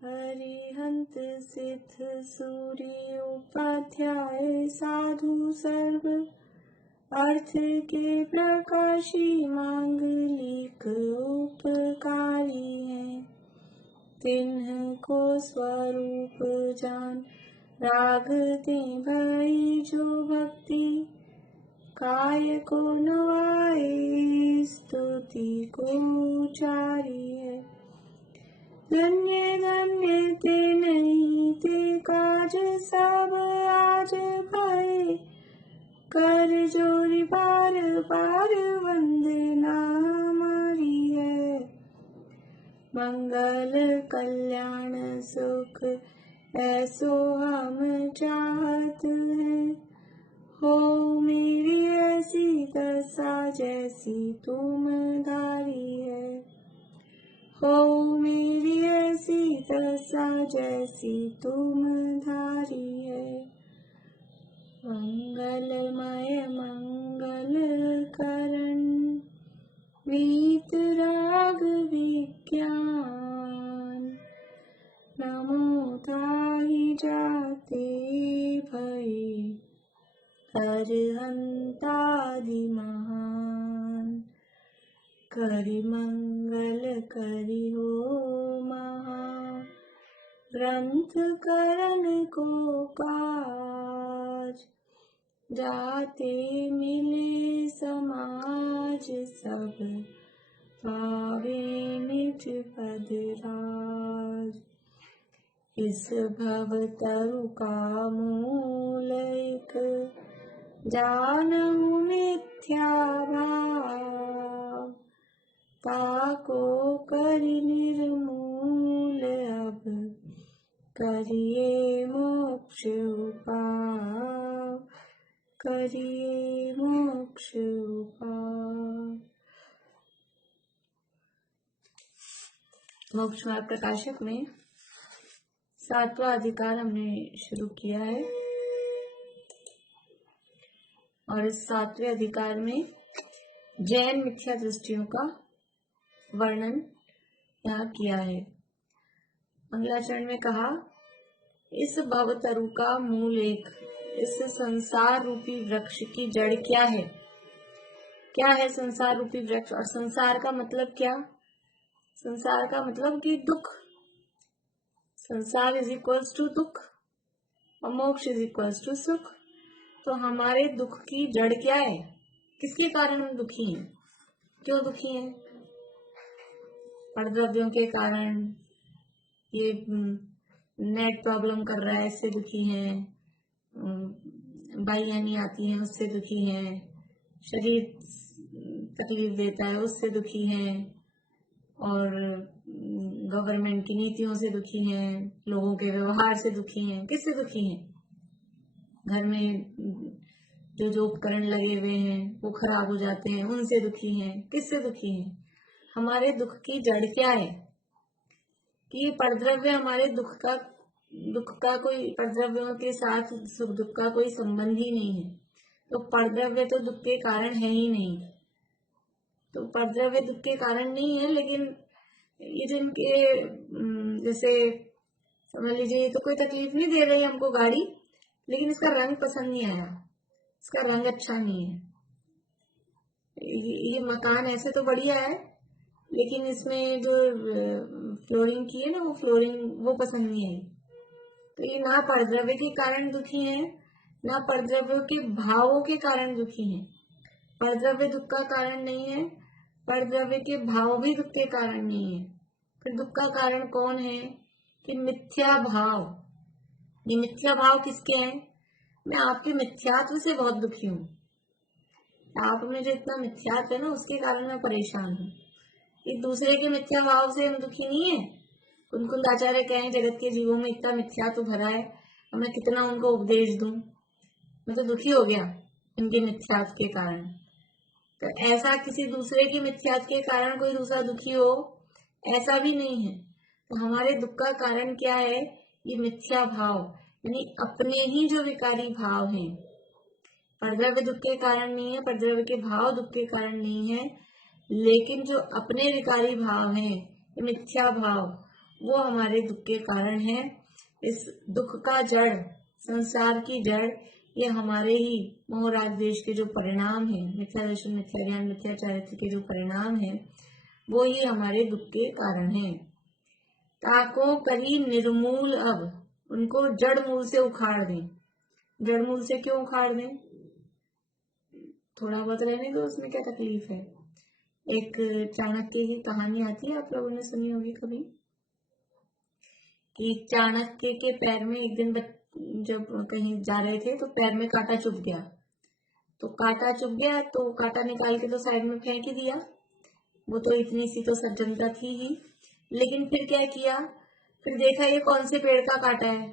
हरिहंत सिद्ध सूर्य उपाध्याय साधु सर्व अर्थ के प्रकाशी मांगलिक उपकारी हैं। तिन्ह को स्वरूप जान रागते भई जो भक्ति काय को नवाए स्तुति को उचारी है। धन्य धन्य ते नहीं ते काज सब आज भय कर जोरी बार बार वंदना हमारी है। मंगल कल्याण सुख ऐसो हम चाहत हैं। हो मेरी ऐसी दशा जैसी तुम धारी है। हो मेरी ऐसी दशा जैसी तुम धारी है। मंगलमय मंगल करण वीत राग विज्ञान नमो ताहि जाते भई हरहंतादि महान। करि मंगल करि हो महा ग्रंथ करण को काज। जाते मिले समाज सब पावे निज पद राज। इस भव तरु का मूल एक जानहु मिथ्या भाव। ताको करि निर्मूल अब करिए मोक्ष उपाय। करिए मोक्ष उपाय। मोक्ष मार्ग प्रकाशक में 7वां अधिकार हमने शुरू किया है और इस 7वें अधिकार में जैन मिथ्या दृष्टियों का वर्णन यहाँ किया है। मंगलाचरण में कहा, इस भवतरु का मूल एक, इस संसार रूपी वृक्ष की जड़ क्या है? क्या है संसार रूपी वृक्ष? और संसार का मतलब क्या? संसार का मतलब कि दुख। संसार इज इक्वल्स टू दुख और मोक्ष इज इक्वल्स टू सुख। तो हमारे दुख की जड़ क्या है? किसके कारण हम दुखी हैं? क्यों दुखी हैं? परद्रव्यों के कारण, ये नेट प्रॉब्लम कर रहा है इससे दुखी हैं, बाइयां नहीं आती हैं उससे दुखी हैं, शरीर तकलीफ देता है उससे दुखी हैं, और गवर्नमेंट की नीतियों से दुखी हैं, लोगों के व्यवहार से दुखी हैं। किससे दुखी हैं? घर में जो उपकरण लगे हुए हैं वो खराब हो जाते हैं, उनसे दुखी हैं। किससे दुखी हैं? हमारे दुख की जड़ क्या है? कि परद्रव्य हमारे दुख का कोई, परद्रव्यों के साथ सुख दुख का कोई संबंध ही नहीं है। तो परद्रव्य तो दुख के कारण है ही नहीं। तो परद्रव्य दुख के कारण नहीं है, लेकिन ये जिनके जैसे समझ लीजिए, ये तो कोई तकलीफ नहीं दे रही हमको गाड़ी, लेकिन इसका रंग पसंद नहीं आया, इसका रंग अच्छा नहीं है। ये मकान ऐसे तो बढ़िया है, लेकिन इसमें जो फ्लोरिंग की है ना, वो फ्लोरिंग वो पसंद नहीं आई। तो ये ना परद्रव्य के कारण दुखी है, ना परद्रव्य के भावों के कारण दुखी है। परद्रव्य दुख का कारण नहीं है, परद्रव्य के भाव भी दुख के कारण नहीं है। फिर दुख का कारण कौन है? कि मिथ्या भाव। ये मिथ्या भाव किसके हैं? मैं आपके मिथ्यात्व से बहुत दुखी हूँ। आप में जो इतना मिथ्यात्व है ना, उसके कारण मैं परेशान हूँ। एक दूसरे के मिथ्या भाव से हम दुखी नहीं है। कुंद आचार्य कहें, जगत के जीवों में इतना मिथ्यात्व भरा है, और मैं कितना उनको उपदेश दूं। मैं तो दुखी हो गया इनके मिथ्यात्व के कारण। तो ऐसा किसी दूसरे की मिथ्यात्व के कारण कोई दूसरा दुखी हो, ऐसा भी नहीं है। तो हमारे दुख का कारण क्या है? ये मिथ्या भाव, यानी अपने ही जो विकारी भाव हैं। परद्रव्य दुख के कारण नहीं है, परद्रव्य के भाव दुख के कारण नहीं है, लेकिन जो अपने विकारी भाव हैं, मिथ्या भाव, वो हमारे दुख के कारण है। इस दुख का जड़, संसार की जड़, ये हमारे ही मोहराग देश के जो परिणाम है, मिथ्या दर्शन, मिथ्या ज्ञान, मिथ्या चारित्र के जो परिणाम है, वो ही हमारे दुख के कारण है। ताको करी निर्मूल, अब उनको जड़ मूल से उखाड़ दें। जड़ मूल से क्यों उखाड़ दें? थोड़ा बहुत रहने दो, उसमें क्या तकलीफ है। एक चाणक्य की कहानी आती है, आप लोगों ने सुनी होगी कभी, कि चाणक्य के पैर में एक दिन जब कहीं जा रहे थे तो पैर में कांटा चुभ गया। तो कांटा चुभ गया तो कांटा निकाल के तो साइड में फेंक ही दिया। वो तो इतनी सी तो सज्जनता थी ही। लेकिन फिर क्या किया, फिर देखा ये कौन से पेड़ का कांटा है,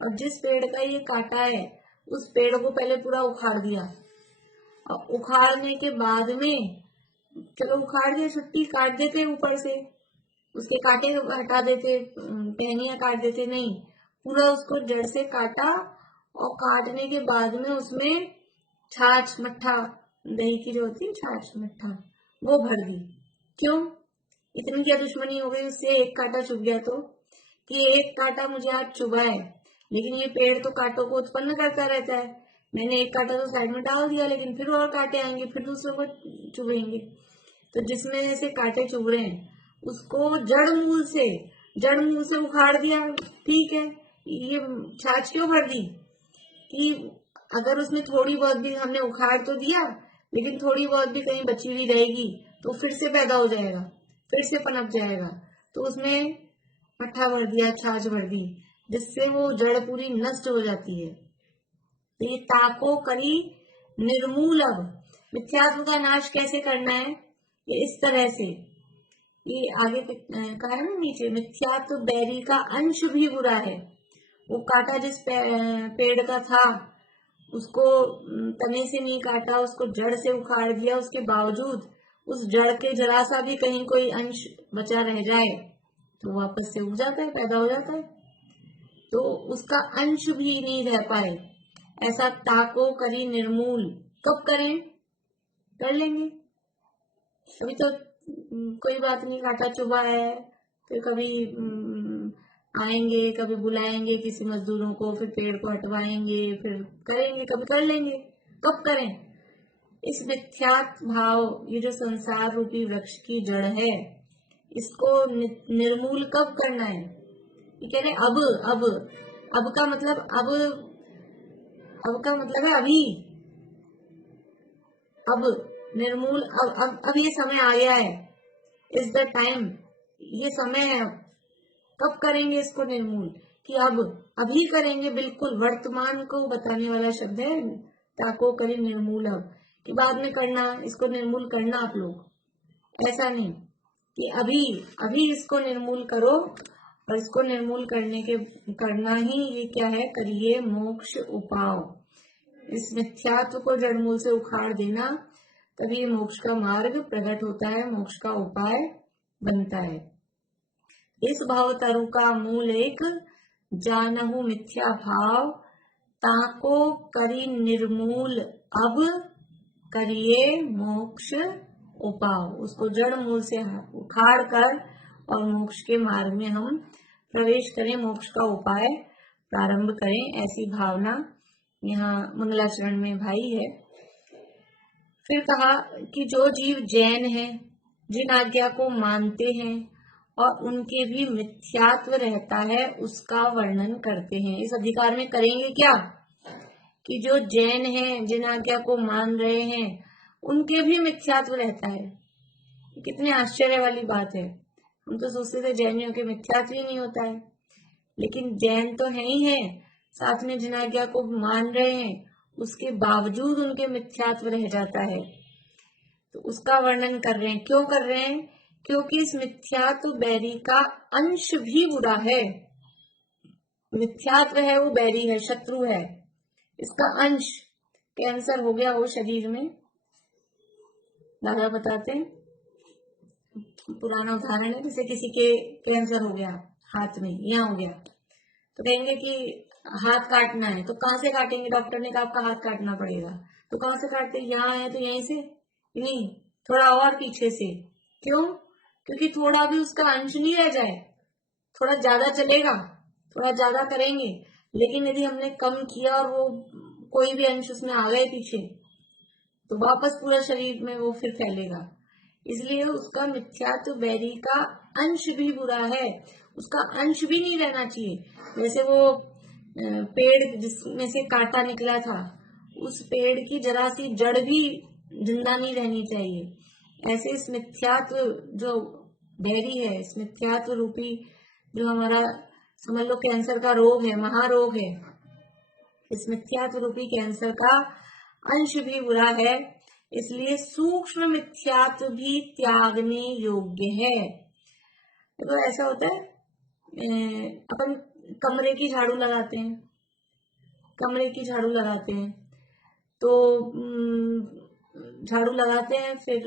और जिस पेड़ का ये कांटा है उस पेड़ को पहले पूरा उखाड़ दिया। और उखाड़ने के बाद में, चलो उखाड़ दिया, छुट्टी, काट देते ऊपर से, उसके कांटे हटा देते, टहनियां काट देते, नहीं, पूरा उसको जड़ से काटा। और काटने के बाद में उसमें छाछ, मट्ठा, दही की जो होती है छाछ मट्ठा, वो भर दी। क्यों? इतनी क्या दुश्मनी हो गई उससे? एक कांटा चुभ गया तो, कि एक कांटा मुझे आज चुभा है, लेकिन ये पेड़ तो कांटों को उत्पन्न करता रहता है। मैंने एक कांटा तो साइड में डाल दिया, लेकिन फिर और कांटे आएंगे, फिर दूसरों को चुभेंगे। तो जिसमें से कांटे चुभ रहे हैं उसको जड़ मूल से उखाड़ दिया। ठीक है, ये छाछ क्यों भर दी? कि अगर उसमें थोड़ी बहुत भी, हमने उखाड़ तो दिया, लेकिन थोड़ी बहुत भी कहीं बची हुई रहेगी तो फिर से पैदा हो जाएगा, फिर से पनप जाएगा। तो उसमें मट्ठा भर दिया, छाछ भर दी, जिससे वो जड़ पूरी नष्ट हो जाती है। तो ये ताको करी निर्मूल, अब मिथ्यात्व का नाश कैसे करना है? ये इस तरह से, ये आगे कहा है ना नीचे, मिथ्यात्व बैरी का अंश भी बुरा है। वो कांटा जिस पेड़ का था उसको तने से नहीं काटा, उसको जड़ से उखाड़ दिया, उसके बावजूद उस जड़ के जरा सा भी कहीं कोई अंश बचा रह जाए तो वापस से उग जाता है, पैदा हो जाता है। तो उसका अंश भी नहीं रह पाए, ऐसा ताको करी निर्मूल। कब करें? कर लेंगे अभी तो, कोई बात नहीं, कांटा चुभा है, फिर कभी आएंगे, कभी बुलाएंगे किसी मजदूरों को, फिर पेड़ को हटवाएंगे, फिर करेंगे, कभी कर लेंगे। कब करें? इस मिथ्यात्व भाव, ये जो संसार रूपी वृक्ष की जड़ है, इसको निर्मूल कब करना है? ये कह रहे अब का मतलब, अब का मतलब है अभी, अब निर्मूल, अब ये समय आ गया है, इज द टाइम, ये समय है। कब करेंगे इसको निर्मूल? कि अब, अभी करेंगे, बिल्कुल वर्तमान को बताने वाला शब्द है ताको करें निर्मूल, अब कि बाद में करना, इसको निर्मूल करना आप लोग, ऐसा नहीं कि अभी इसको निर्मूल करो। और इसको निर्मूल करना ही ये क्या है, करिए मोक्ष उपाय। इस मिथ्यात्व को जड़मूल से उखाड़ देना, तभी मोक्ष का मार्ग प्रकट होता है, मोक्ष का उपाय बनता है। इस भाव तरु का मूल एक जानहु मिथ्या भाव, ताको करी निर्मूल, अब करिए मोक्ष उपाय। उसको जड़ मूल से उखाड़ कर और मोक्ष के मार्ग में हम प्रवेश करें, मोक्ष का उपाय प्रारंभ करें, ऐसी भावना यहाँ मंगलाचरण में भाई है। फिर कहा कि जो जीव जैन है, जिन आज्ञा को मानते हैं और उनके भी मिथ्यात्व रहता है, उसका वर्णन करते हैं। इस अधिकार में करेंगे क्या? कि जो जैन हैं, जिन आज्ञा को मान रहे हैं, उनके भी मिथ्यात्व रहता है। कितनी आश्चर्य वाली बात है। हम तो सोचते थे जैनियों के मिथ्यात्व ही नहीं होता है, लेकिन जैन तो है ही है, साथ में जिन आज्ञा को मान रहे हैं उसके बावजूद उनके मिथ्यात्व रह जाता है। तो उसका वर्णन कर रहे हैं। क्यों कर रहे हैं? क्योंकि इस मिथ्यात्व बैरी का अंश भी बुरा है। मिथ्यात्व है वो बैरी है, शत्रु है। इसका अंश, कैंसर हो गया हो शरीर में, दादा बताते हैं, पुराना उदाहरण है, जैसे किसी के कैंसर हो गया हाथ में, यहाँ हो गया, तो कहेंगे कि हाथ काटना है, तो कहाँ से काटेंगे? डॉक्टर ने कहा आपका हाथ काटना पड़ेगा, तो कहाँ से काटते? यहाँ है तो यहीं से नहीं, थोड़ा और पीछे से। क्यों? क्योंकि थोड़ा भी उसका अंश नहीं रह जाए, थोड़ा ज्यादा चलेगा, थोड़ा ज्यादा करेंगे, लेकिन यदि हमने कम किया और वो कोई भी अंश उसमें आ गए पीछे, तो वापस पूरा शरीर में वो फिर फैलेगा। इसलिए उसका मिथ्यात्व बैरी का अंश भी बुरा है, उसका अंश भी नहीं रहना चाहिए। जैसे वो पेड़ जिसमें से कांटा निकला था, उस पेड़ की जरा सी जड़ भी जिंदा नहीं रहनी चाहिए। ऐसे इस मिथ्यात्व जो बैरी है, इस मिथ्यात्व रूपी जो हमारा समझ लो कैंसर का रोग है, महारोग है, इस मिथ्यात्व रूपी कैंसर का अंश भी बुरा है। इसलिए सूक्ष्म मिथ्यात्व भी त्यागने योग्य है। तो ऐसा होता है, अपन कमरे की झाड़ू लगाते हैं, कमरे की झाड़ू लगाते हैं, तो झाड़ू लगाते हैं, फिर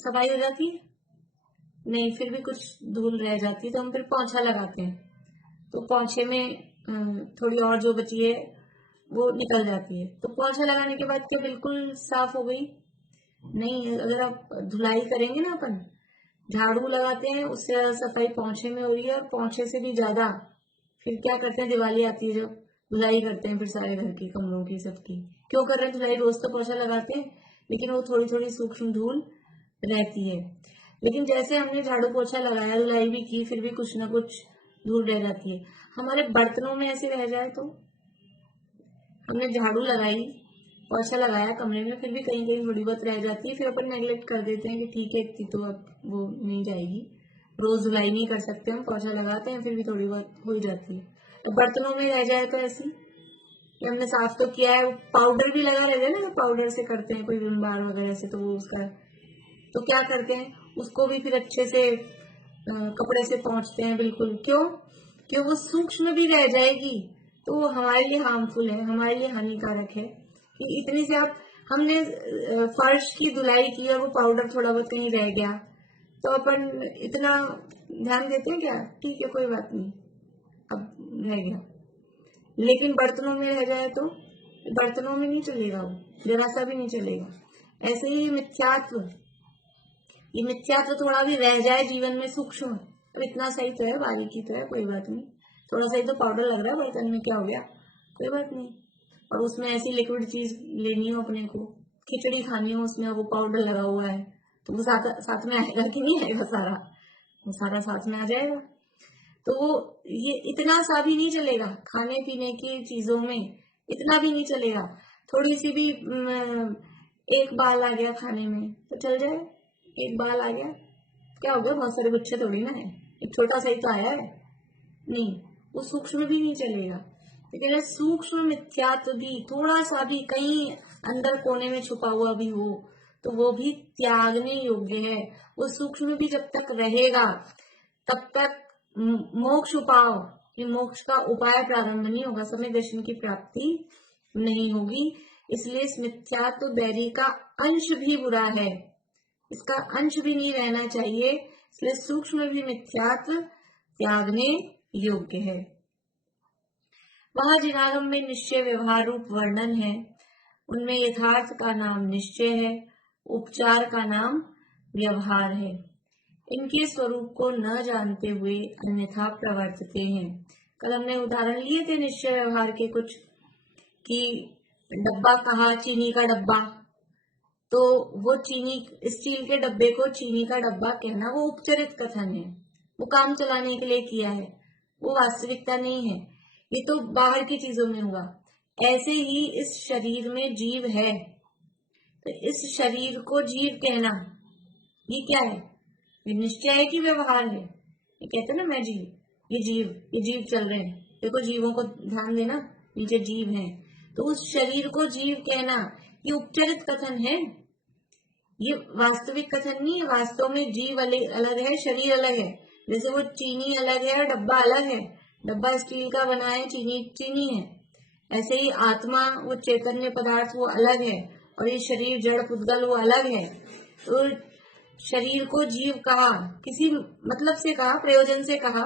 सफाई हो जाती है नहीं, फिर भी कुछ धूल रह जाती है, तो हम फिर पोंछा लगाते हैं, तो पोंछे में थोड़ी और जो बची है वो निकल जाती है। तो पोंछा लगाने के बाद क्या बिल्कुल साफ हो गई? नहीं। अगर आप धुलाई करेंगे ना, अपन झाड़ू लगाते हैं, उससे ज्यादा सफाई पोंछे में हो रही है, और पोंछे से भी ज्यादा फिर क्या करते हैं, दिवाली आती है जब धुलाई करते हैं फिर सारे घर की, कमरों की, सबकी। क्यों कर रहे हैं धुलाई? रोज तो पोंछा लगाते हैं, लेकिन वो थोड़ी थोड़ी सूक्ष्म धूल रहती है। लेकिन जैसे हमने झाड़ू पोछा लगाया, धुलाई भी की, फिर भी कुछ ना कुछ धूल रह जाती है। हमारे बर्तनों में ऐसे रह जाए तो, हमने झाड़ू लगाई, पोछा लगाया कमरे में, फिर भी कहीं कहीं थोड़ी बहुत रह जाती है, फिर अपन नेग्लेक्ट कर देते हैं कि ठीक है, इतनी तो अब वो नहीं जाएगी, रोज धुलाई नहीं कर सकते हम, पोछा लगाते हैं, फिर भी थोड़ी बहुत हो ही जाती है। तो बर्तनों में रह जाए तो ऐसी कि हमने साफ तो किया है, पाउडर भी लगा रह जाए ना, पाउडर से करते हैं कोई विम बार वगैरह से, तो वो उसका, तो क्या करते हैं, उसको भी फिर अच्छे से कपड़े से पोंछते हैं बिल्कुल। क्यों? क्यों? वो सूक्ष्म भी रह जाएगी तो वो हमारे लिए हार्मफुल है, हमारे लिए हानिकारक है। कि इतनी से आप, हमने फर्श की धुलाई की और वो पाउडर थोड़ा बहुत कहीं रह गया, तो अपन इतना ध्यान देते हैं क्या? ठीक है, कोई बात नहीं, अब रह गया। लेकिन बर्तनों में रह जाए तो बर्तनों में नहीं चलेगा, वो जरा सा भी नहीं चलेगा। ऐसे ही मिथ्यात्व, ये मिथ्यात्व थोड़ा भी रह जाए जीवन में सूक्ष्म, अब इतना सही तो है, बारीकी तो है, कोई बात नहीं, थोड़ा सा ही तो पाउडर लग रहा है बर्तन में, क्या हो गया, कोई बात नहीं। और उसमें ऐसी लिक्विड चीज लेनी हो अपने को, खिचड़ी खानी हो, उसमें वो पाउडर लगा हुआ है, तो वो साथ में आएगा कि नहीं आएगा? सारा वो सारा साथ में आ जाएगा। तो वो ये इतना सा भी नहीं चलेगा, खाने पीने की चीजों में इतना भी नहीं चलेगा। थोड़ी सी भी एक बाल आ गया खाने में तो चल जाए, एक बाल आ गया क्या हो गया, बहुत सारे गुच्छे थोड़ी ना है, एक छोटा सा ही तो आया है, नहीं, वो सूक्ष्म भी नहीं चलेगा। लेकिन सूक्ष्म मिथ्यात्व भी थोड़ा सा भी कहीं अंदर कोने में छुपा हुआ भी हो, तो वो भी त्यागने योग्य है। वो सूक्ष्म भी जब तक रहेगा तब तक मोक्ष उपाय, ये मोक्ष का उपाय प्रारंभ नहीं होगा, समय दर्शन की प्राप्ति नहीं होगी। इसलिए इस मिथ्यात्व बैरी का अंश भी बुरा है, इसका अंश भी नहीं रहना चाहिए। इसलिए सूक्ष्म भी मिथ्यात्व त्यागने योग्य है। वहां जिनागम में निश्चय व्यवहार रूप वर्णन है, उनमें यथार्थ का नाम निश्चय है, उपचार का नाम व्यवहार है। इनके स्वरूप को न जानते हुए अन्यथा प्रवर्तते हैं। कल हमने उदाहरण लिए थे निश्चय व्यवहार के कुछ, कि डब्बा कहा चीनी का डब्बा, तो वो चीनी, स्टील के डब्बे को चीनी का डब्बा कहना वो उपचरित कथन है, वो काम चलाने के लिए किया है, वो वास्तविकता नहीं है, ये तो बाहर की चीजों में हुआ। ऐसे ही इस शरीर में जीव है, तो इस शरीर को जीव कहना ये क्या है? ये निश्चय है कि व्यवहार है? ये कहते हैं ना मैं जीव, ये जीव चल रहे हैं, देखो जीवों को ध्यान देना, नीचे जीव है, तो उस शरीर को जीव कहना ये उपचरित कथन है, ये वास्तविक कथन नहीं है। वास्तव में जीव अलग है, शरीर अलग है। जैसे वो चीनी अलग है और डब्बा अलग है, डब्बा स्टील का बना है, चीनी है। ऐसे ही आत्मा, वो चैतन्य पदार्थ, वो अलग है, और ये शरीर जड़ पुद्गल वो अलग है। तो शरीर को जीव कहा, किसी मतलब से कहा, प्रयोजन से कहा,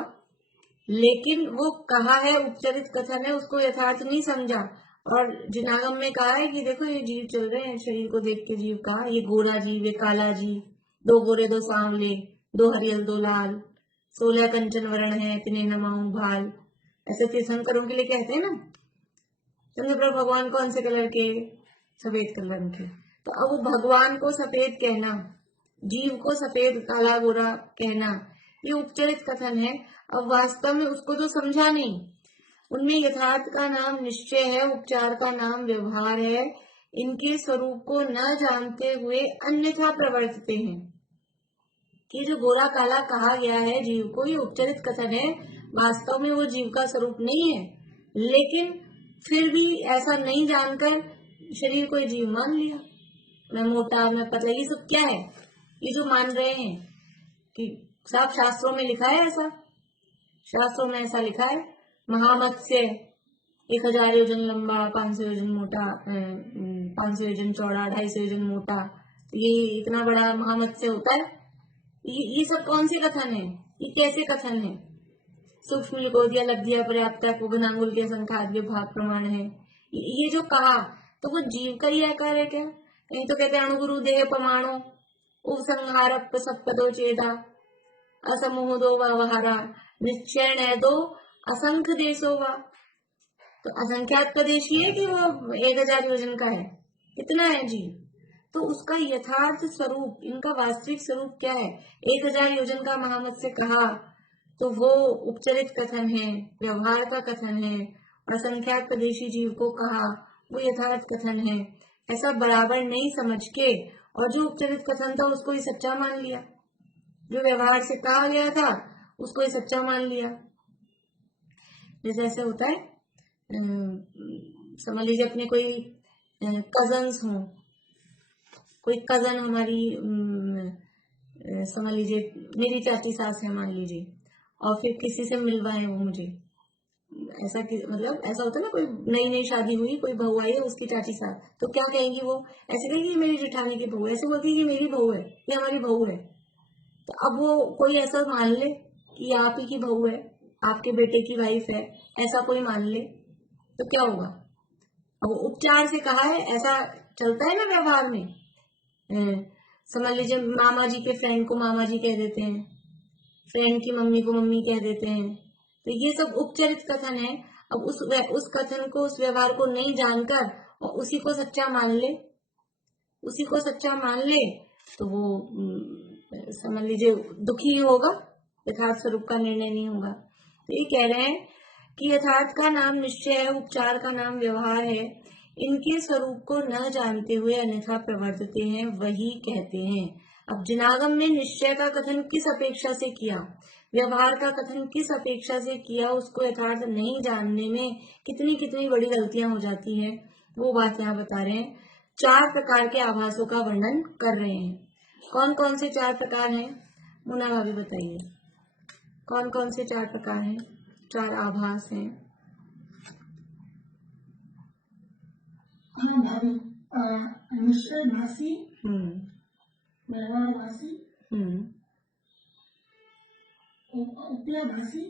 लेकिन वो कहा है, उपचरित कथन है, उसको यथार्थ नहीं समझा। और जिनागम में कहा है कि देखो ये जीव चल रहे हैं, शरीर को देख के जीव कहा, ये गोरा जीव, ये काला जीव, दो गोरे दो सांवले, दो हरियल दो लाल, 16 कंचन वर्ण है, इतने नमाऊं भाल, ऐसे तीर्थंकरों के लिए कहते हैं ना। चंद्रप्रभ भगवान कौन से कलर के? सफेद कलर के। तो अब वो भगवान को सफेद कहना, जीव को सफेद काला गोरा कहना, ये उपचरित कथन है। अब वास्तव में उसको तो समझा नहीं, उनमें यथार्थ का नाम निश्चय है, उपचार का नाम व्यवहार है। इनके स्वरूप को न जानते हुए अन्यथा प्रवर्तते हैं। कि जो गोरा काला कहा गया है जीव को, ये उपचरित कथन है, वास्तव में वो जीव का स्वरूप नहीं है। लेकिन फिर भी ऐसा नहीं जानकर शरीर को जीव मान लिया। मैं मोटा, मैं पतला, ये सब क्या है? ये जो मान रहे हैं कि सब शास्त्रों में लिखा है, ऐसा शास्त्रों में ऐसा लिखा है, महामत्स्य 1000 योजन लंबा, 500 योजन मोटा, 500 योजन चौड़ा, 250 योजन मोटा, ये इतना बड़ा महामत्स्य होता है। ये सब कौन से कथन है? ये कैसे कथन है? सूक्ष्म लिकोदिया लब्धिया पर्याप्त घनांगुल के संख्याद्य भाग प्रमाण है। ये जो कहा, तो वो जीव का ही आकार है क्या? नहीं तो कहते अणुगुरु देह प्रमाणो उपसंहार सपदो चेदा असमोहदो व्यवहारा निश्चय नैदो असंख्य देशो वा। तो असंख्यात प्रदेश ही है कि वो 1000 योजन का है, इतना है जी। तो उसका यथार्थ स्वरूप, इनका वास्तविक स्वरूप क्या है? 1000 योजन का महामत्स्य कहा तो वो उपचरित कथन है, व्यवहार का कथन है। और असंख्यात प्रदेशी जीव को कहा, वो यथार्थ कथन है। ऐसा बराबर नहीं समझ के, और जो उपचरित कथन था उसको ही सच्चा मान लिया, जो व्यवहार से कहा गया था उसको ही सच्चा मान लिया। जैसे ऐसे होता है, समझ लीजिए अपने कोई कजन्स हो, कोई कजन हमारी, समझ लीजिए मेरी चाची सास है मान लीजिए, और फिर किसी से मिलवाए वो मुझे, ऐसा मतलब ऐसा होता है ना, कोई नई नई शादी हुई, कोई बहू आई है, उसकी चाची सास, तो क्या कहेंगी वो? ऐसे कहेंगी मेरी जेठानी की बहू, ऐसे बोलती है मेरी बहू है, ये हमारी बहू है। तो अब वो कोई ऐसा मान ले कि आप ही की बहू है, आपके बेटे की वाइफ है, ऐसा कोई मान ले, तो क्या होगा? अब उपचार से कहा है, ऐसा चलता है ना व्यवहार में। समझ लीजिए मामा जी के फ्रेंड को मामा जी कह देते हैं, फ्रेंड की मम्मी को मम्मी कह देते हैं, तो ये सब उपचरित कथन है। अब उस कथन को, उस व्यवहार को नहीं जानकर और उसी को सच्चा मान ले, उसी को सच्चा मान ले, तो वो समझ लीजिए दुखी होगा, यथार्थ स्वरूप का निर्णय नहीं होगा। तो ये कह रहे हैं कि यथार्थ का नाम निश्चय है, उपचार का नाम व्यवहार है। इनके स्वरूप को न जानते हुए अन्यथा प्रवर्तते हैं, वही कहते हैं। अब जिनागम ने निश्चय का कथन किस अपेक्षा से किया, व्यवहार का कथन किस अपेक्षा से किया, उसको यथार्थ नहीं जानने में कितनी कितनी बड़ी गलतियां हो जाती हैं, वो बात यहाँ बता रहे हैं। 4 प्रकार के आभासों का वर्णन कर रहे हैं। कौन कौन से 4 प्रकार हैं? मुन्ना भाभी बताइए, कौन कौन से 4 प्रकार हैं, 4 आभास हैं? निश्चयभासी, व्यवहारभासी, उपयाभासी,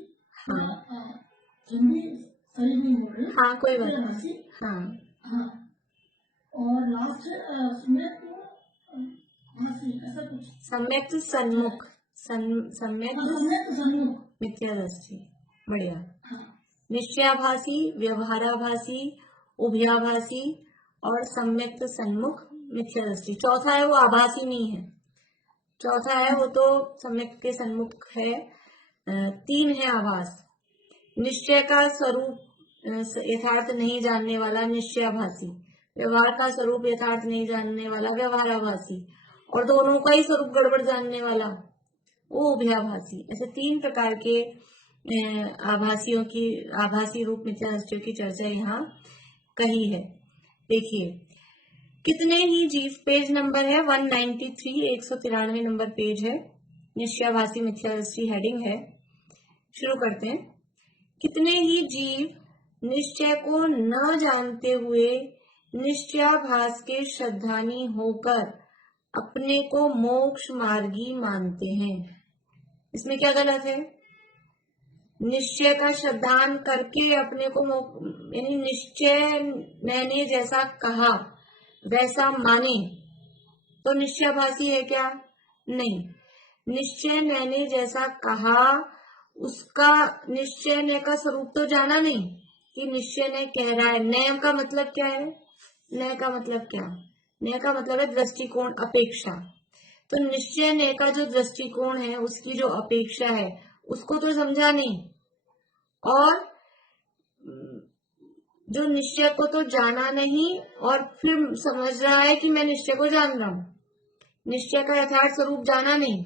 हिंदी सही नहीं बोल रही, हाँ कोई बात नहीं, हाँ हाँ, और लास्ट सम्यक ऐसा कुछ, सम्यक सन्मुख, सम्यक सन्मुख, मिथ्या दृष्टि, बढ़िया। निश्चयाभासी, व्यवहाराभासी, उभयाभासी और सम्यक सन्मुख मिथ्या दृष्टि। चौथा है वो आभासी नहीं है, चौथा है वो तो सम्यक के सन्मुख है। 3 है आभास। निश्चय का स्वरूप यथार्थ नहीं जानने वाला निश्चयाभासी, व्यवहार का स्वरूप यथार्थ नहीं जानने वाला व्यवहाराभासी, और दोनों का ही स्वरूप गड़बड़ जानने वाला वो उभयाभासी। ऐसे 3 प्रकार के आभासियों की, आभासी रूप मिथ्या दृष्टियों की चर्चा यहाँ कही है। देखिए कितने ही जीव, पेज नंबर है 193, 193 नंबर पेज है, निश्चयाभासी मिथ्या दृष्टि हेडिंग है। शुरू करते हैं। कितने ही जीव निश्चय को न जानते हुए निश्चयाभास के श्रद्धानी होकर अपने को मोक्ष मार्गी मानते हैं। इसमें क्या गलत है? निश्चय का श्रद्धान करके अपने को, यानी निश्चय मैंने जैसा कहा वैसा माने तो निश्चयाभासी है क्या? नहीं। निश्चय मैंने जैसा कहा उसका निश्चय नय का स्वरूप तो जाना नहीं कि निश्चय नय कह रहा है। नय का मतलब क्या है? नय का मतलब क्या? नय का मतलब है दृष्टिकोण, अपेक्षा। तो निश्चय नय का जो दृष्टिकोण है, उसकी जो अपेक्षा है, उसको तो समझा नहीं, और जो निश्चय को तो जाना नहीं, और फिर समझ रहा है कि मैं निश्चय को जान रहा हूं। निश्चय का यथार्थ स्वरूप जाना नहीं,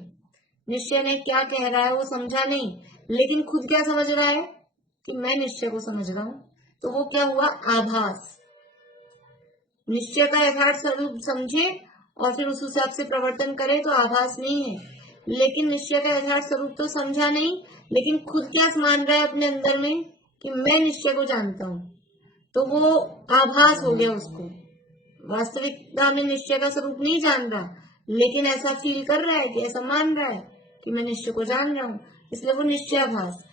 निश्चय ने क्या कह रहा है वो समझा नहीं, लेकिन खुद क्या समझ रहा है कि मैं निश्चय को समझ रहा हूं। तो वो क्या हुआ? आभास। निश्चय का यथार्थ स्वरूप समझे और फिर उस हिसाब से प्रवर्तन करे तो आभास नहीं है, लेकिन निश्चय का यथार्थ स्वरूप तो समझा नहीं, लेकिन खुद क्या मान रहा है अपने अंदर में कि मैं निश्चय को जानता हूं। तो वो आभास हो गया उसको, वास्तविकता में निश्चय का स्वरूप नहीं जान रहा, लेकिन ऐसा फील कर रहा है कि ऐसा मान रहा है कि मैं निश्चय को जान रहा हूं, इसलिए वो निश्चयाभास।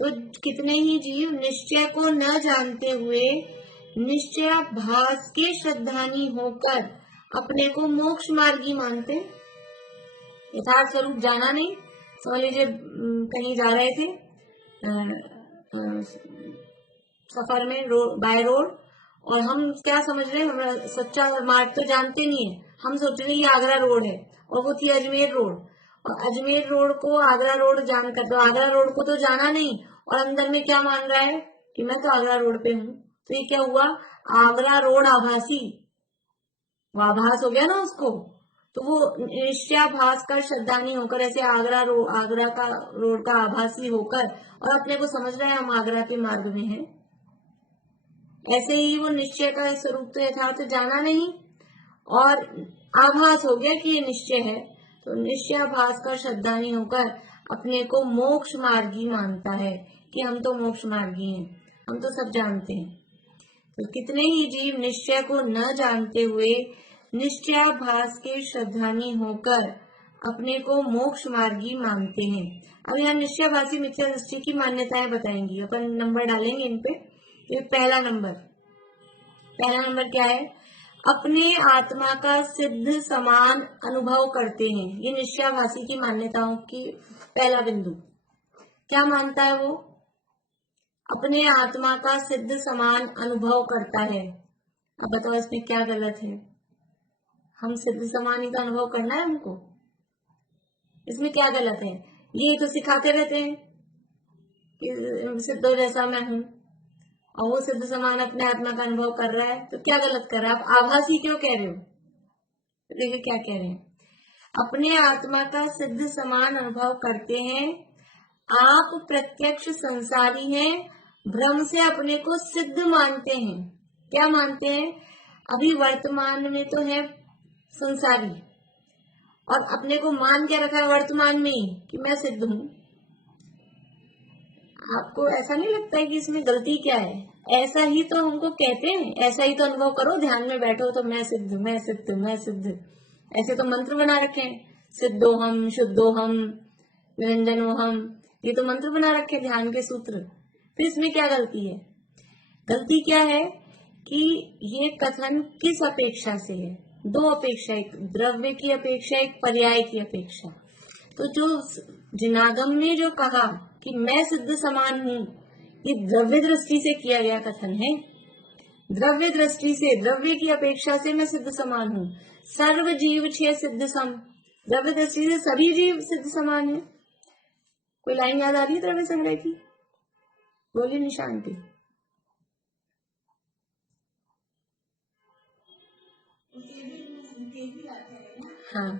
तो कितने ही जीव निश्चय को न जानते हुए निश्चयाभास के श्रद्धानी होकर अपने को मोक्ष मार्गी मानते। यथार्थ स्वरूप जाना नहीं। समझ लीजिए कहीं जा रहे थे सफर में, बाय रोड, और हम क्या समझ रहे हैं, हमारा सच्चा मार्ग तो जानते नहीं है, हम सोच रहे हैं ये आगरा रोड है, और वो थी अजमेर रोड, और अजमेर रोड को आगरा रोड जानकर, तो आगरा रोड को तो जाना नहीं, और अंदर में क्या मान रहा है कि मैं तो आगरा रोड पे हूँ। तो ये क्या हुआ? आगरा रोड आभासी, वो आभास हो गया ना उसको। तो वो निश्चयाभास का श्रद्धानी होकर ऐसे आगरा का रोड का आभासी होकर और अपने को समझ रहा है हम आगरा के मार्ग में हैं। ऐसे ही वो निश्चय का स्वरूप तो यथार्थ जाना नहीं और आभास हो गया कि ये निश्चय है। तो निश्चयाभास का श्रद्धानी होकर अपने को मोक्ष मार्गी मानता है कि हम तो मोक्ष मार्गी हैं, हम तो सब जानते हैं। तो कितने ही जीव निश्चय को न जानते हुए निश्चयाभास के श्रद्धानी होकर अपने को मोक्ष मार्गी मानते हैं। अब यहाँ निश्चयाभासी मिथ्या दृष्टि की मान्यताएं बताएंगी, अपन नंबर डालेंगे इन पे। ये पहला नंबर क्या है? अपने आत्मा का सिद्ध समान अनुभव करते हैं। ये निश्चयाभासी की मान्यताओं की पहला बिंदु। क्या मानता है वो? अपने आत्मा का सिद्ध समान अनुभव करता है। अब बताओ इसमें क्या गलत है? हम सिद्ध समान ही का अनुभव करना है हमको, इसमें क्या गलत है? ये तो सिखाते रहते हैं कि सिद्धों जैसा मैं हूं, और वो सिद्ध समान अपने आत्मा का अनुभव कर रहा है, तो क्या गलत कर रहा है? आप आभासी क्यों कह रहे हो? देखिए क्या कह रहे हैं, अपने आत्मा का सिद्ध समान अनुभव करते हैं। आप प्रत्यक्ष संसारी हैं, भ्रम से अपने को सिद्ध मानते हैं। क्या मानते हैं? अभी वर्तमान में तो है संसारी, और अपने को मान क्या रखा है वर्तमान में ही कि मैं सिद्ध हूं। आपको ऐसा नहीं लगता है कि इसमें गलती क्या है? ऐसा ही तो हमको कहते हैं, ऐसा ही तो अनुभव करो, ध्यान में बैठो तो मैं सिद्ध, मैं सिद्ध, मैं सिद्ध, ऐसे तो मंत्र बना रखे हैं, सिद्धोहम, शुद्धोहम, निरंजनोहम, ये तो मंत्र बना रखे ध्यान के सूत्र। तो इसमें क्या गलती है? गलती क्या है कि ये कथन किस अपेक्षा से है? दो अपेक्षा, एक द्रव्य की अपेक्षा, एक पर्याय की अपेक्षा। तो जो जिनागम ने जो कहा कि मैं सिद्ध समान हूं, ये द्रव्य दृष्टि से किया गया कथन है। द्रव्य दृष्टि से, द्रव्य की अपेक्षा से मैं सिद्ध समान हूं। सर्व जीव छे सिद्ध सम, द्रव्य दृष्टि से सभी जीव सिद्ध समान है। कोई लाइन याद आ रही है द्रव्य संग्रह की? बोलिए निशान की। हाँ,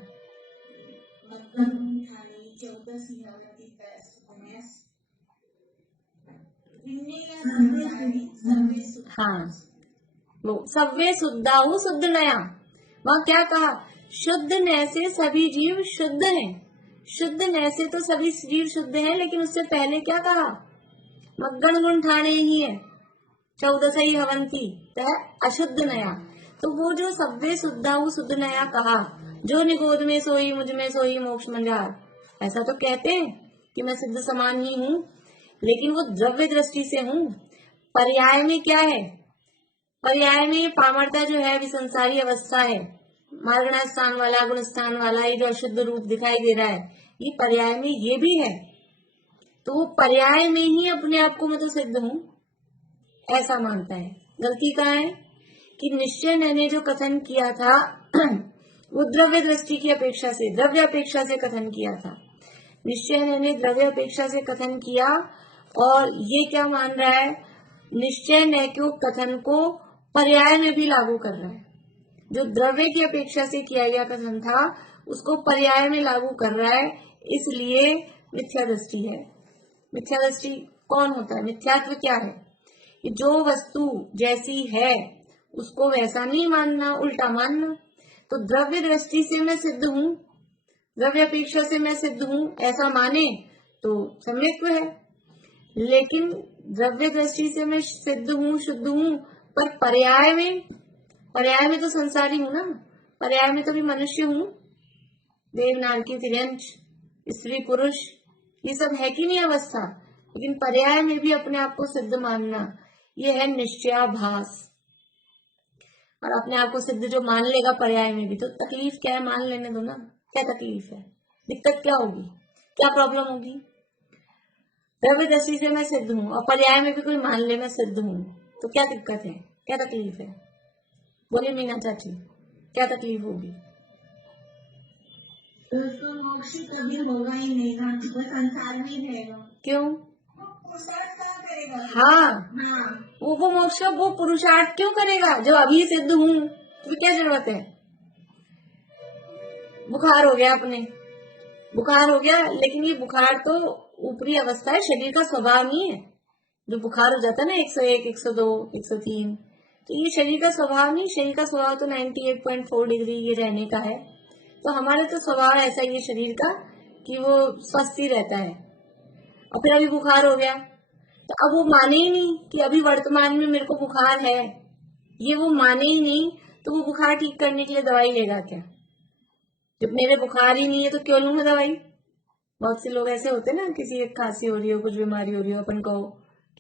हाँ, वो सव्वे शुद्धाहु शुद्ध नया, वहाँ क्या कहा? शुद्ध नय से सभी जीव शुद्ध हैं। शुद्ध नय से तो सभी जीव शुद्ध हैं, लेकिन उससे पहले क्या कहा? मग्गण गुण ठाणे ही है, 14 ही हवंती तय अशुद्ध नया। तो वो जो सव्वे शुद्धाहु शुद्ध नया कहा, जो निगोद में सोई मुझ में सोई मोक्ष मंजार, ऐसा तो कहते हैं कि मैं सिद्ध समान ही हूँ, लेकिन वो द्रव्य दृष्टि से हूँ। पर्याय में क्या है? पर्याय में पामरता जो है संसारी अवस्था है, मार्गणा स्थान वाला, गुण स्थान वाला, ये जो अशुद्ध रूप दिखाई दे रहा है, ये पर्याय में ये भी है। तो वो पर्याय में ही अपने आप को मैं तो सिद्ध हूं ऐसा मानता है। गलती कहाँ है कि निश्चय ने जो कथन किया था वो द्रव्य दृष्टि की अपेक्षा से, द्रव्य अपेक्षा से कथन किया था। निश्चय ने द्रव्य अपेक्षा से कथन किया और ये क्या मान रहा है, निश्चय ने के कथन को पर्याय में भी लागू कर रहा है। जो द्रव्य की अपेक्षा से किया गया कथन था उसको पर्याय में लागू कर रहा है, इसलिए मिथ्या दृष्टि है। मिथ्या दृष्टि कौन होता है? मिथ्यात्व क्या है? कि जो वस्तु जैसी है उसको वैसा नहीं मानना, उल्टा मानना। तो द्रव्य दृष्टि से मैं सिद्ध हूं, द्रव्य अपेक्षा से मैं सिद्ध हूं ऐसा माने तो सम्यक्त्व है, लेकिन द्रव्य दृष्टि से मैं सिद्ध हूं, शुद्ध हूं, पर पर्याय में तो संसारी हूं ना, पर्याय में तो भी मनुष्य हूं, देव नारकी तिर्यंश स्त्री पुरुष ये सब है कि नहीं अवस्था, लेकिन पर्याय में भी अपने आप को सिद्ध मानना ये है निश्चयाभास। और अपने आप को सिद्ध जो मान लेगा पर्याय में भी, तो तकलीफ क्या है? मान लेने दो ना, क्या तकलीफ है? दिक्कत क्या होगी? क्या प्रॉब्लम होगी? द्रव्य दृष्टि से मैं सिद्ध हूँ और पर्याय में भी कोई मान ले मैं सिद्ध हूँ, तो क्या दिक्कत है? क्या तकलीफ है? बोले मीना चाची, क्या तकलीफ होगी? तो उसको मोक्ष कभी होगा ही नहीं ना, वो संसार में ही रहेगा। क्यों? पुरुषार्थ कहाँ करेगा? हाँ, वो मोक्ष का वो पुरुषार्थ क्यों करेगा? जब अभी सिद्ध हूँ तो क्या जरूरत है? बुखार हो गया अपने, बुखार हो गया, लेकिन ये बुखार तो ऊपरी अवस्था है, शरीर का स्वभाव नहीं है। जो बुखार हो जाता है ना 101, 102, 103, तो ये शरीर का स्वभाव नहीं। शरीर का स्वभाव तो 98.4 डिग्री ये रहने का है। तो हमारे तो स्वभाव ऐसा ही है शरीर का कि वो स्वस्थ ही रहता है। और फिर अभी बुखार हो गया तो अब वो माने ही नहीं कि अभी वर्तमान में मेरे को बुखार है, ये वो माने ही नहीं, तो वो बुखार ठीक करने के लिए दवाई लेगा क्या? जब मेरे बुखार ही नहीं है तो क्यों लूंगा दवाई? बहुत से लोग ऐसे होते हैं ना, किसी एक खांसी हो रही हो, कुछ बीमारी हो रही हो, अपन कहो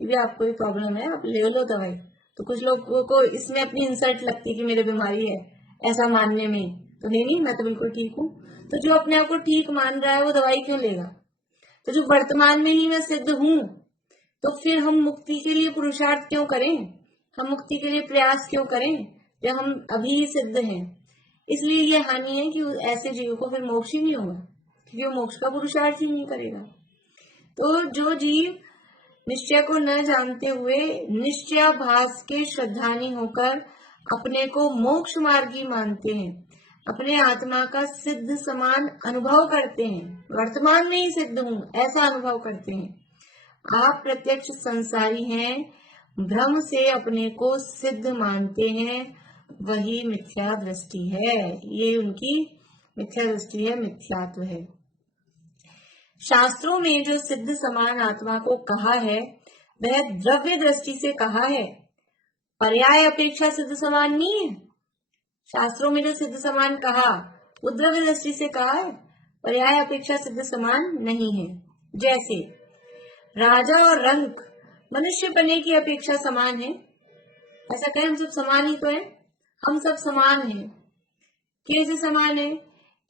कि भी आपको ये प्रॉब्लम है, आप ले लो दवाई, तो कुछ लोगों को इसमें अपनी इंसल्ट लगती है कि मेरे बीमारी है ऐसा मानने में, तो नहीं मैं तो बिल्कुल ठीक हूँ। तो जो अपने आप को ठीक मान रहा है वो दवाई क्यों लेगा? तो जो वर्तमान में ही मैं सिद्ध हूँ, तो फिर हम मुक्ति के लिए पुरुषार्थ क्यों करें? हम मुक्ति के लिए प्रयास क्यों करें जब हम अभी ही सिद्ध हैं? इसलिए ये हानि है कि ऐसे जीव को फिर मोक्ष ही नहीं होगा, क्योंकि वो मोक्ष का पुरुषार्थ ही नहीं करेगा। तो जो जीव निश्चय को न जानते हुए निश्चयाभास के श्रद्धानी होकर अपने को मोक्ष मार्गी मानते हैं, अपने आत्मा का सिद्ध समान अनुभव करते हैं, वर्तमान में ही सिद्ध हूँ ऐसा अनुभव करते हैं, आप प्रत्यक्ष संसारी हैं, भ्रम से अपने को सिद्ध मानते हैं, वही मिथ्या दृष्टि है। ये उनकी मिथ्या दृष्टि है, मिथ्यात्व है। शास्त्रों में जो सिद्ध समान आत्मा को कहा है वह द्रव्य दृष्टि से कहा है, पर्याय अपेक्षा सिद्ध समान नहीं है। शास्त्रों में जो सिद्ध समान कहा वो द्रव्य दृष्टि से कहा है, पर्याय अपेक्षा सिद्ध समान नहीं है। जैसे राजा और रंक मनुष्य बने की अपेक्षा समान है, ऐसा कहें हम सब समान ही तो है, हम सब समान हैं। कैसे समान है?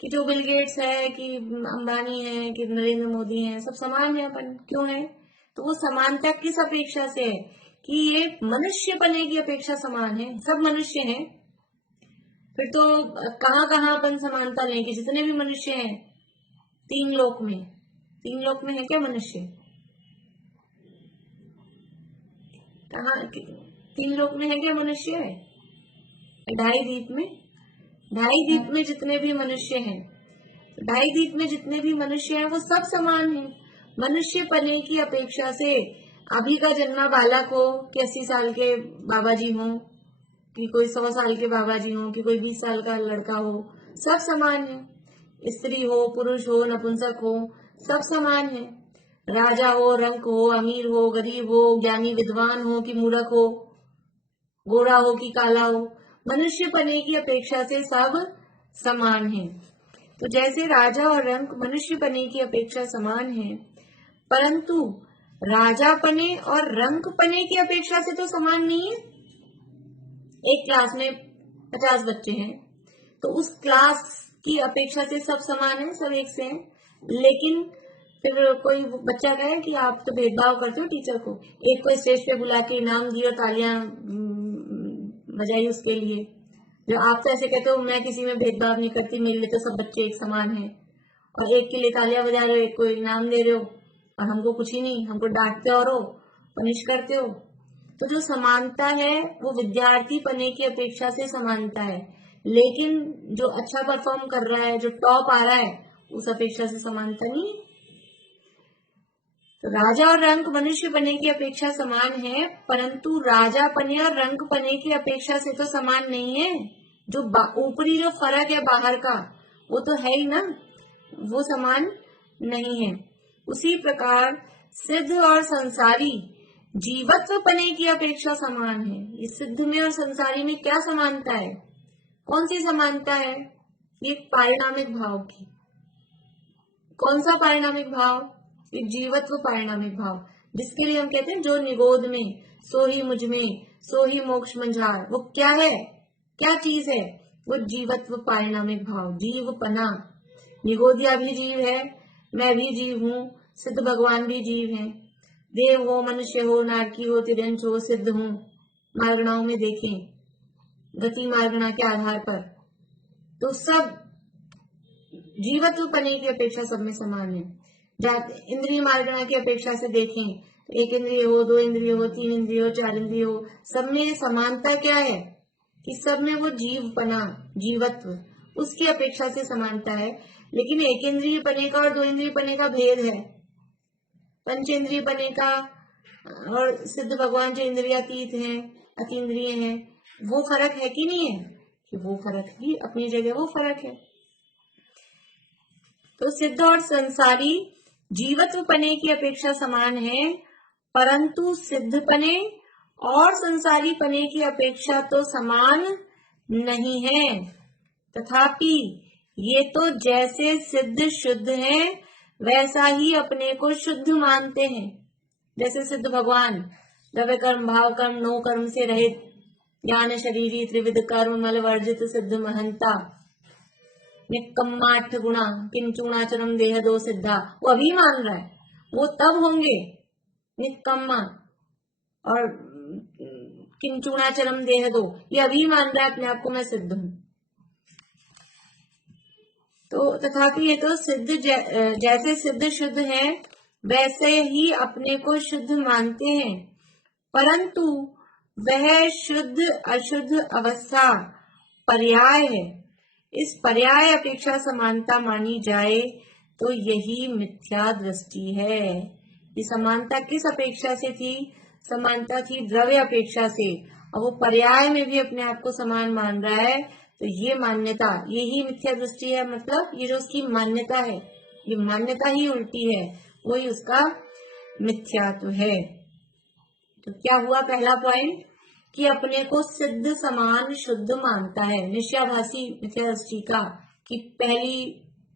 कि जो बिल गेट्स है, कि अंबानी है, कि नरेंद्र मोदी है, सब समान है अपन। क्यों है? तो वो समानता किस अपेक्षा से है? कि ये मनुष्य बने की अपेक्षा समान है, सब मनुष्य हैं। फिर तो कहाँ कहाँ अपन समानता लें कि जितने भी मनुष्य हैं तीन लोक में है क्या मनुष्य? कहाँ तीन लोक में है क्या मनुष्य? ढाई द्वीप में जितने भी मनुष्य हैं, ढाई द्वीप में जितने भी मनुष्य हैं वो सब समान हैं। मनुष्य पने की अपेक्षा से अभी का जन्मा बालक हो कि 80 साल के बाबा जी हो, कि कोई 100 साल के बाबा जी हो, कि कोई 20 साल का लड़का हो, सब समान है। स्त्री हो, पुरुष हो, नपुंसक हो, सब समान है। राजा हो, रंक हो, अमीर हो, गरीब हो, ज्ञानी विद्वान हो कि मूर्ख हो, गोरा हो कि काला हो, मनुष्य पने की अपेक्षा से सब समान है। तो जैसे राजा और रंक मनुष्य पने की अपेक्षा समान है, परंतु राजा पने और रंक पने की अपेक्षा से तो समान नहीं है। एक क्लास में 50 बच्चे हैं तो उस क्लास की अपेक्षा से सब समान है, सब एक से हैं, लेकिन फिर कोई बच्चा कहे कि आप तो भेदभाव करते हो टीचर को, एक को स्टेज पे बुला के इनाम दिए और तालियां बजाई उसके लिए, जो आप तो ऐसे कहते हो मैं किसी में भेदभाव नहीं करती, मेरे लिए तो सब बच्चे एक समान हैं, और एक के लिए तालियां बजा रहे हो, एक को इनाम दे रहे हो, और हमको कुछ ही नहीं, हमको डांटते और हो, पनिश करते हो। तो जो समानता है वो विद्यार्थी पने की अपेक्षा से समानता है, लेकिन जो अच्छा परफॉर्म कर रहा है, जो टॉप आ रहा है, उस अपेक्षा से समानता नहीं है। तो राजा और रंक मनुष्य पने की अपेक्षा समान है, परंतु राजा पने और रंक पने की अपेक्षा से तो समान नहीं है। जो ऊपरी जो फर्क है बाहर का, वो तो है ही ना, वो समान नहीं है। उसी प्रकार सिद्ध और संसारी जीवत्व पने की अपेक्षा समान है। इस सिद्ध में और संसारी में क्या समानता है? कौन सी समानता है? ये पारिणामिक भाव की। कौन सा पारिणामिक भाव? ये जीवत्व पारिणामिक भाव, जिसके लिए हम कहते हैं जो निगोद में सो ही मुझ में सो ही मोक्ष मंझार। वो क्या है, क्या चीज है? वो जीवत्व पारिणामिक भाव, जीवपना। निगोदिया भी जीव है, मैं भी जीव हूँ, सिद्ध भगवान भी जीव हैं, देव हो, मनुष्य हो, नारकी हो, तिरंच हो, सिद्ध हूँ। मार्गणाओं में देखें, गति मार्गणा के आधार पर तो सब जीवत्व पने की अपेक्षा सब में समान है। इंद्रिय मार्गणा की अपेक्षा से देखें, एक इंद्रिय हो, दो इंद्रिय हो, तीन इंद्रिय हो, चार इंद्रिय हो, सब में समानता क्या है कि सब में वो जीवपना, जीवत्व, उसकी अपेक्षा से समानता है। लेकिन एक इंद्रिय पने का और दो इंद्रिय पने का भेद है। पंचेंद्रिय पने का और सिद्ध भगवान जो इंद्रियातीत हैं, अतीन्द्रिय हैं, वो फर्क है कि नहीं है? कि वो फर्क भी अपनी जगह वो फर्क है। तो सिद्ध और संसारी जीवत्व पने की अपेक्षा समान है, परंतु सिद्ध पने और संसारी पने की अपेक्षा तो समान नहीं है। तथापि ये तो जैसे सिद्ध शुद्ध हैं, वैसा ही अपने को शुद्ध मानते हैं। जैसे सिद्ध भगवान द्रव्य कर्म भाव कर्म नो कर्म से रहित, ज्ञान शरीरी त्रिविध कर्म मल वर्जित सिद्ध महंता, निकम्माठ गुणा किंचुणाचरम देह दो सिद्धा। वो अभी मान रहा है, वो तब होंगे निकम्मा और किंचुणाचरम देह दो, ये अभी मान रहा है अपने आप को मैं सिद्ध हूं। तो तथापि ये तो सिद्ध जैसे सिद्ध शुद्ध है, वैसे ही अपने को शुद्ध मानते हैं, परंतु वह शुद्ध अशुद्ध अवस्था पर्याय है। इस पर्याय अपेक्षा समानता मानी जाए तो यही मिथ्या दृष्टि है। ये समानता किस अपेक्षा से थी? समानता थी द्रव्य अपेक्षा से, और वो पर्याय में भी अपने आप को समान मान रहा है, तो ये मान्यता, यही मिथ्या दृष्टि है। मतलब ये जो उसकी मान्यता है, ये मान्यता ही उल्टी है, वही उसका मिथ्यात्व है। तो क्या हुआ? पहला पॉइंट कि अपने को सिद्ध समान शुद्ध मानता है, निश्चयाभासी मिथ्या दृष्टि का कि पहली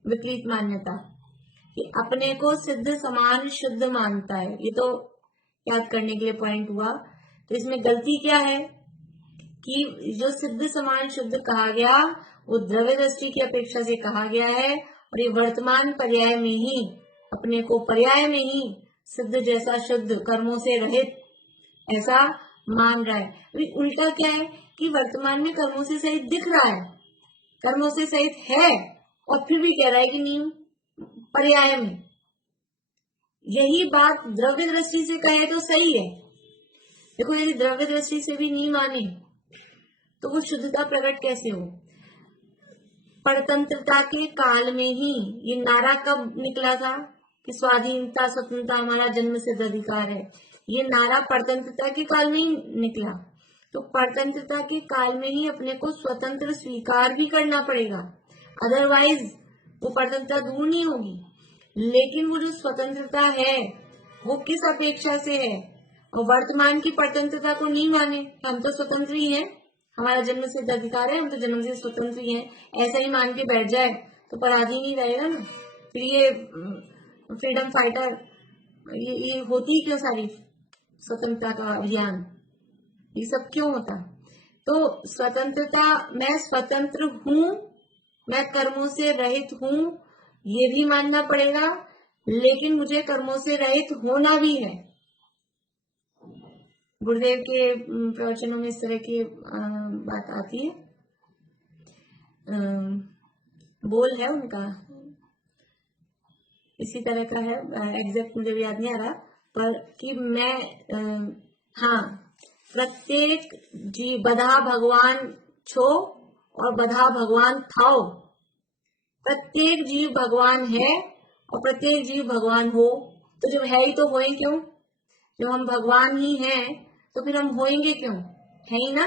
विपरीत मान्यता कि अपने को सिद्ध समान शुद्ध मानता है। ये तो याद करने के लिए पॉइंट हुआ। तो इसमें गलती क्या है कि जो सिद्ध समान शुद्ध कहा गया वो द्रव्य दृष्टि की अपेक्षा से कहा गया है, और ये वर्तमान पर्याय में ही अपने को पर्याय में ही सिद्ध जैसा शुद्ध कर्मों से रहित ऐसा मान रहा है। अभी उल्टा क्या है कि वर्तमान में कर्मों से सहित दिख रहा है, कर्मों से सहित है, और फिर भी कह रहा है कि नहीं पर्याय में। यही बात द्रव्य दृष्टि से कहे तो सही है। देखो यदि द्रव्य दृष्टि से भी नहीं माने तो वो शुद्धता प्रकट कैसे हो? परतंत्रता के काल में ही ये नारा कब निकला था कि स्वाधीनता स्वतंत्रता हमारा जन्म सिद्ध अधिकार है? ये नारा परतंत्रता के काल में ही निकला। तो परतंत्रता के काल में ही अपने को स्वतंत्र स्वीकार भी करना पड़ेगा, अदरवाइज वो परतंत्रता दूर नहीं होगी। लेकिन वो जो स्वतंत्रता है वो किस अपेक्षा से है? और वर्तमान की परतंत्रता को नहीं माने, हम तो स्वतंत्र ही हैं, हमारा जन्म सिद्ध अधिकार है, हम तो जन्म से स्वतंत्र ही हैं, ऐसा ही मान के बैठ जाए तो पराधी नहीं रहेगा ना। फिर ये फ्रीडम फाइटर ये होती क्यों सारी स्वतंत्रता का अभियान, ये सब क्यों होता? तो स्वतंत्रता, मैं स्वतंत्र हूँ, मैं कर्मों से रहित हूँ, ये भी मानना पड़ेगा, लेकिन मुझे कर्मों से रहित होना भी है। गुरुदेव के प्रवचनों में इस तरह की बात आती है। बोल है उनका, इसी तरह का है, एग्जैक्ट मुझे याद नहीं आ रहा, पर कि मैं हाँ, प्रत्येक जीव बधा भगवान छो और बधा भगवान थाओ। प्रत्येक जीव भगवान है और प्रत्येक जीव भगवान हो। तो जब है ही तो होए क्यों? जब हम भगवान ही हैं तो फिर हम होएंगे क्यों? है ही ना।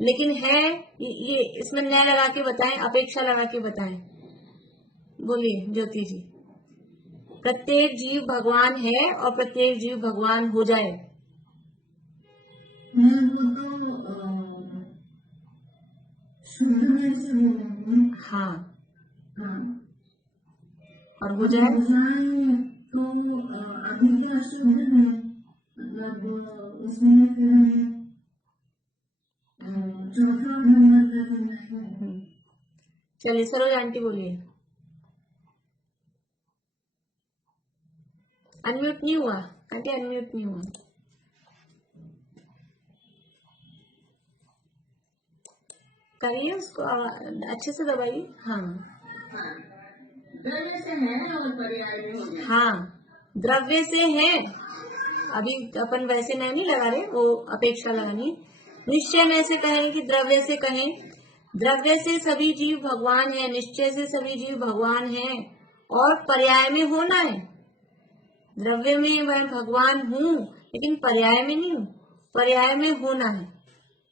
लेकिन है ये इसमें न लगा के बताएं, अपेक्षा लगा के बताएं। बोलिए ज्योति जी। प्रत्येक जीव भगवान है और प्रत्येक जीव भगवान हो जाए। हाँ, और हो जाए तो अभी क्या शुद्ध है, मतलब उसमें चौथा मतलब। चलिए सरोज आंटी बोलिए। अनम्यूट नहीं हुआ आंटी, अनम्यूट नहीं हुआ। करिए उसको, अच्छे से दबाइए। हाँ द्रव्य से है और पर्याय में हो गया। हाँ, द्रव्य से है। अभी अपन वैसे नहीं लगा रहे, वो अपेक्षा लगानी। निश्चय में से कहें कि द्रव्य से कहें, द्रव्य से सभी जीव भगवान है, निश्चय से सभी जीव भगवान है, और पर्याय में होना है। द्रव्य में मैं भगवान हूँ लेकिन पर्याय में नहीं हूँ, पर्याय में होना है।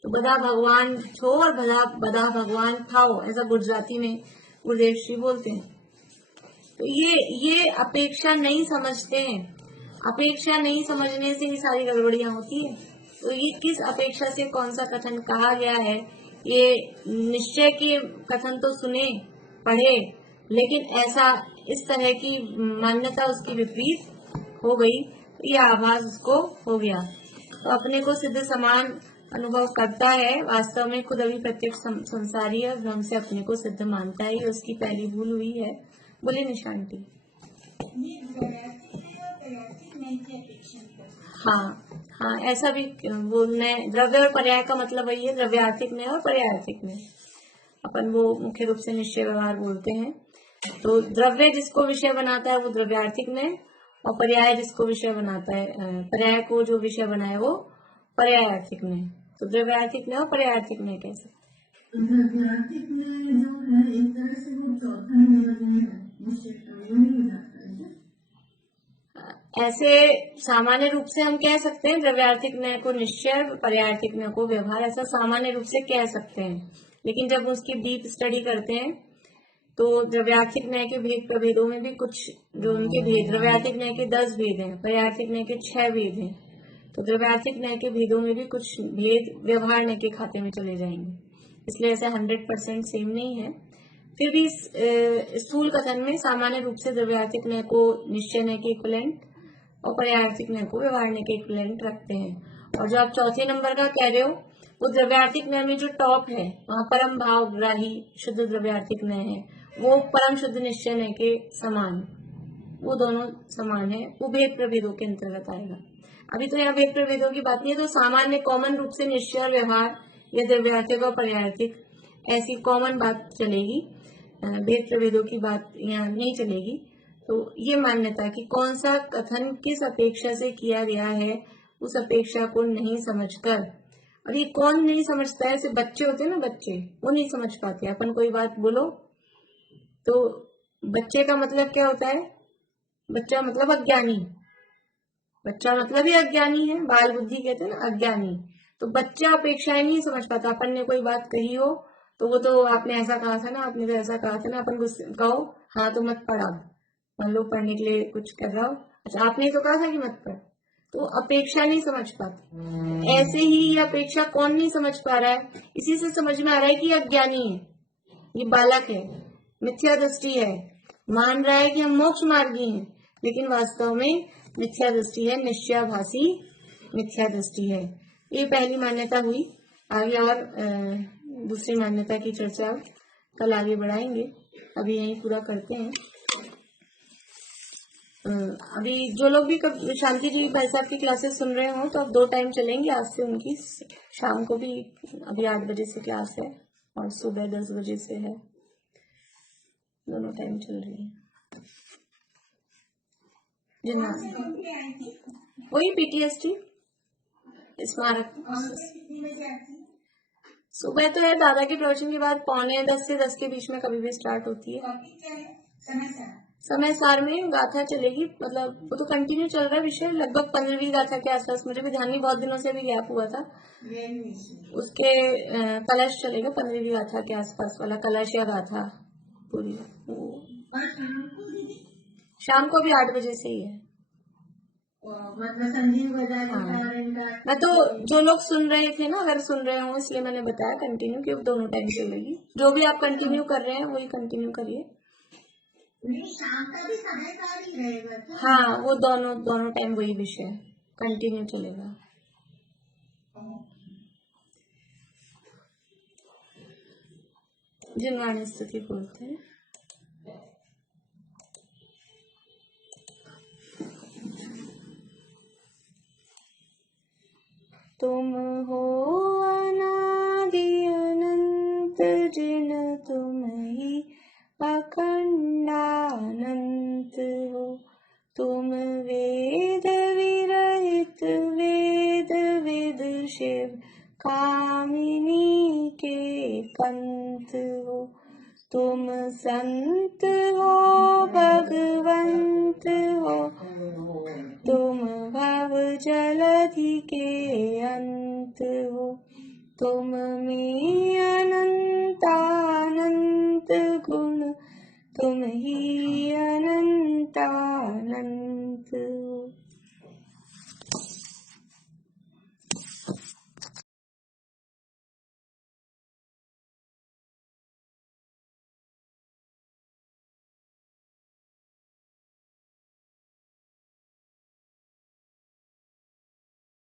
तो बधा भगवान छो और बधा भगवान थाओ, ऐसा गुजराती में गुरुदेव श्री बोलते हैं। तो ये अपेक्षा नहीं समझते हैं। अपेक्षा नहीं समझने से ही सारी गड़बड़ियां होती है। तो ये किस अपेक्षा से कौन सा कथन कहा गया है, ये निश्चय के कथन तो सुने पढ़े, लेकिन ऐसा इस तरह की मान्यता उसकी विपरीत हो गई, ये आभास उसको हो गया। तो अपने को सिद्ध समान अनुभव करता है, वास्तव में खुद अभी प्रत्यक्ष संसारी है, भ्रम से अपने को सिद्ध मानता है। ये उसकी पहली भूल हुई है। बोलिए निशांति। हाँ, ऐसा भी बोलना है। द्रव्य और पर्याय का मतलब वही है, द्रव्यार्थिक में और पर्यायार्थिक में। अपन वो मुख्य रूप से निश्चय व्यवहार बोलते हैं। तो द्रव्य जिसको विषय बनाता है वो द्रव्यार्थिक में, और पर्याय जिसको विषय बनाता है, पर्याय को जो विषय बनाए वो पर्यायार्थिक में। तो द्रव्यार्थिक में और पर्यायार्थिक में कैसे? द्रव्यार्थिक में जो है एक तरह से वो चौथा ऐसे सामान्य रूप से हम कह सकते हैं द्रव्यार्थिक न्याय को निश्चय, पर्यायार्थिक न्याय को व्यवहार, ऐसा सामान्य रूप से कह सकते हैं। लेकिन जब उसकी डीप स्टडी करते हैं तो द्रव्यार्थिक न्याय के भेद प्रभेदों में भी कुछ जो उनके भेद, द्रव्यार्थिक न्याय के 10 भेद हैं, पर्यायार्थिक न्याय के 6 भेद हैं। तो द्रव्यार्थिक न्याय के भेदों में भी कुछ भेद व्यवहार न्याय के खाते में चले जाएंगे, इसलिए ऐसा 100% सेम नहीं है। फिर भी स्थूल कथन में सामान्य रूप से द्रव्यार्थिक न्याय को निश्चय न्याय के इक्विवेलेंट और पर्यायार्थिक न्याय को व्यवहार न्याय के इक्विवेलेंट रखते हैं। और जो आप चौथे नंबर का कह रहे हो, वो द्रव्यार्थिक न्याय में जो टॉप है वहाँ परम भाव ग्राही शुद्ध द्रव्यार्थिक न्याय है, वो परम शुद्ध निश्चय न्याय के समान, वो दोनों समान है, वो भेद प्रभेदों के अंतर्गत आएगा। अभी तो यहाँ भेद प्रभेदों की बात नहीं है, तो सामान्य कॉमन रूप से निश्चय और व्यवहार या द्रव्यार्थिक और पर्यायार्थिक ऐसी कॉमन बात चलेगी, भेद प्रभेदों की बात यहाँ नहीं चलेगी। तो ये मान्यता कि कौन सा कथन किस अपेक्षा से किया गया है, उस अपेक्षा को नहीं समझकर, और ये कौन नहीं समझता है, ऐसे बच्चे होते हैं ना, बच्चे वो नहीं समझ पाते। अपन कोई बात बोलो तो बच्चे का मतलब क्या होता है? बच्चा मतलब अज्ञानी, बच्चा मतलब ही अज्ञानी है, बाल बुद्धि कहते हैं ना, अज्ञानी। तो बच्चा अपेक्षाएं नहीं समझ पाता। अपन ने कोई बात कही हो तो वो तो आपने ऐसा कहा था ना, आपने तो ऐसा कहा था ना, अपन गुस्से कहो हाँ तो मत पढ़ा, मान लो पढ़ने के लिए कुछ कर रहा हो, अच्छा आपने तो कहा था कि मत पढ़, तो अपेक्षा नहीं समझ पाते। ऐसे ही ये अपेक्षा कौन नहीं समझ पा रहा है? इसी से समझ में आ रहा है कि अज्ञानी है, ये बालक है, मिथ्या दृष्टि है, मान रहा है कि हम मोक्ष मार्गी हैं, लेकिन वास्तव में मिथ्या दृष्टि है, निश्चयाभासी मिथ्या दृष्टि है। ये पहली मान्यता हुई। आगे और दूसरी मान्यता की चर्चा कल आगे बढ़ाएंगे, अभी यही पूरा करते हैं। अभी जो लोग भी शांति जी भाई साहब की क्लासेस सुन रहे हो तो अब 2 टाइम चलेंगे आज से उनकी। शाम को भी अभी 8 बजे से क्लास है और सुबह 10 बजे से है, दोनों टाइम चल रही है। जिन्ना वही PTSD स्मारक। सुबह तो है दादा के प्रवचन के बाद 9:45 से 10 के बीच में कभी भी स्टार्ट होती है। समय सार में गाथा चलेगी, मतलब वो तो कंटिन्यू चल रहा है विषय, लगभग 15वीं गाथा के आसपास। मुझे भी ध्यान नहीं, बहुत दिनों से भी गैप हुआ था। उसके कलश चलेगा 15वीं गाथा के आसपास वाला कलश या गाथा पूरी। शाम को भी 8 बजे से ही है। मैं तो जो लोग सुन रहे थे ना, अगर सुन रहे हो इसलिए मैंने बताया कंटिन्यू, कि दोनों टाइम चलेगी। जो भी आप कंटिन्यू कर रहे हैं वही कंटिन्यू करिए। शाम का भी समय ही रहेगा। हाँ, वो दोनों टाइम वही विषय कंटिन्यू चलेगा। जिनवाणी स्तुति बोलते हैं। तुम हो अनादि अनंत, जिन तुम ही अखंडानंत हो। तुम वेद विरहित वेद विद शिव कामिनी के कंत हो। तुम संत हो भगवंत हो, तुम भव जलधि के अंत हो। तुम में अनंतानंत गुण, तुम ही अनंतानंत हो।